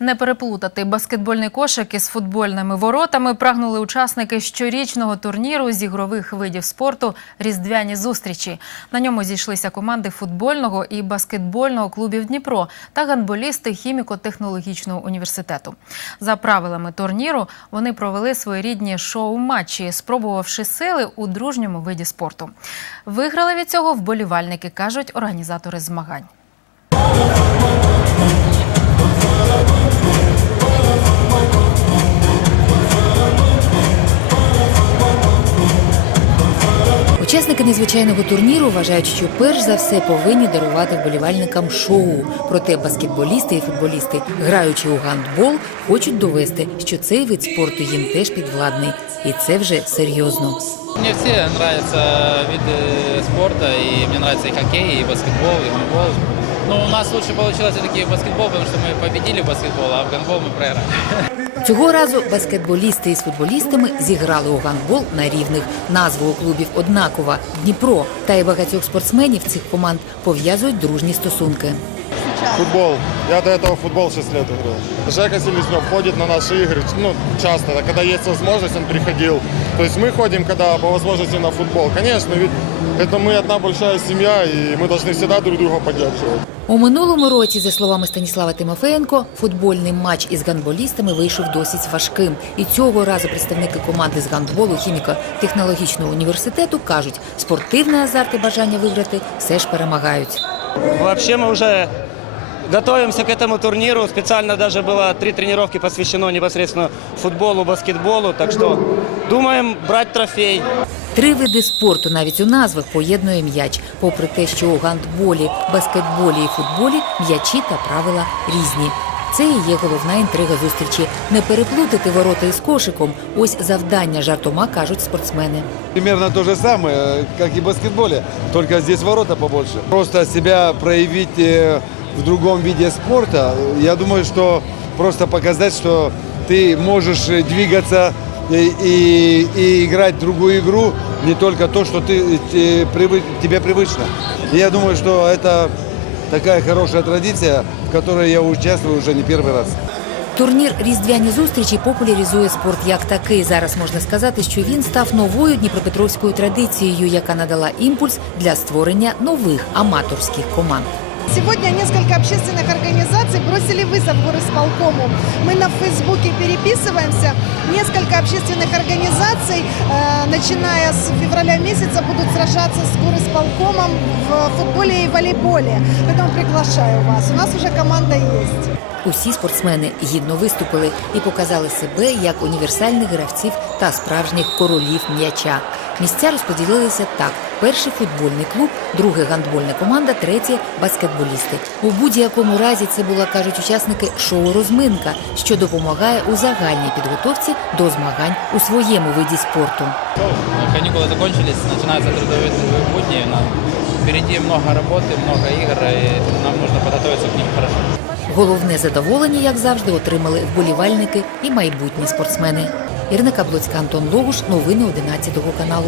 Не переплутати баскетбольний кошик із футбольними воротами прагнули учасники щорічного турніру з ігрових видів спорту Різдвяні зустрічі. На ньому зійшлися команди футбольного і баскетбольного клубів Дніпро та гандболісти хіміко-технологічного університету. За правилами турніру вони провели своєрідні шоу-матчі, спробувавши сили у дружньому виді спорту. Виграли від цього вболівальники, кажуть організатори змагань. Учасники незвичайного турніру вважають, що перш за все повинні дарувати вболівальникам шоу. Проте баскетболісти і футболісти, граючи у гандбол, хочуть довести, що цей вид спорту їм теж підвладний, і це вже серйозно. Мені всі подобаються від спорта, і мені подобається і хокей, і баскетбол, і гандбол. Ну, у нас лучше получилось все-таки баскетбол, потому что мы победили баскетбол, а в гандбол мы проиграли. Цього разу баскетболісти із футболістами зіграли у гандбол на рівних. Назва у клубів однакова Дніпро. Та й багатьох спортсменів цих команд пов'язують дружні стосунки. Футбол. Я до этого в футбол 6 лет играл. Жека Селезнев ходит на наши игры, ну, часто, когда есть возможность, он приходил. То есть мы ходим, когда по возможности на футбол. Конечно, ведь это мы одна большая семья, и мы должны всегда друг друга поддерживать. У минулому році, за словами Станіслава Тимофеєнко, футбольний матч із гандболістами вийшов досить важким. І цього разу представники команди з гандболу хіміко-технологічного університету кажуть, спортивний азарт і бажання виграти все ж перемагають. Вообще мы уже готовимся к этому турниру. Специально даже было три тренировки посвящено непосредственно футболу, баскетболу. Так что думаем брать трофей. Три види спорту навіть у назвах поєднує м'яч, попри те, що у гандболі, баскетболі і футболі м'ячі та правила різні. Це і є головна інтрига зустрічі. Не переплутати ворота із кошиком. Ось завдання жартома кажуть спортсмени. Примерно то же самое, как и в баскетболе, только здесь ворота побольше. Просто себя проявить э, в другом виде спорта, я думаю, что просто показать, что ты можешь э, двигаться и, и- и играть другую игру, не только то, что ты, те- привы- тебе привычно. И я думаю, что это такая хорошая традиция, в которой я участвую уже не первый раз. Турнір Різдвяні зустрічі популяризує спорт як такий. Зараз можна сказати, що він став новою дніпропетровською традицією, яка надала імпульс для створення нових аматорських команд. Сегодня несколько общественных организаций бросили вызов горосполкому. Мы на Фейсбуке переписываемся. Несколько общественных организаций, э, начиная с февраля месяца, будут сражаться с горосполкомом в футболе и волейболе. Поэтому приглашаю вас. У нас уже команда есть. Усі спортсмени гідно виступили і показали себе як універсальних гравців та справжніх королів м'яча. Місця розподілилися так: перший футбольний клуб, другий гандбольна команда, третє баскетболісти. У будь-якому разі це була кажуть учасники шоу Розминка, що допомагає у загальній підготовці до змагань у своєму виді спорту. Каникулы закончились, начинаются трудовые будни. Нам Впереди много работы, много игр, и нам нужно подготовиться к ним хорошо. Головне задоволення, як завжди, отримали вболівальники і майбутні спортсмени. Ірина Каблоцька, Антон Логуш. Новини 11 каналу.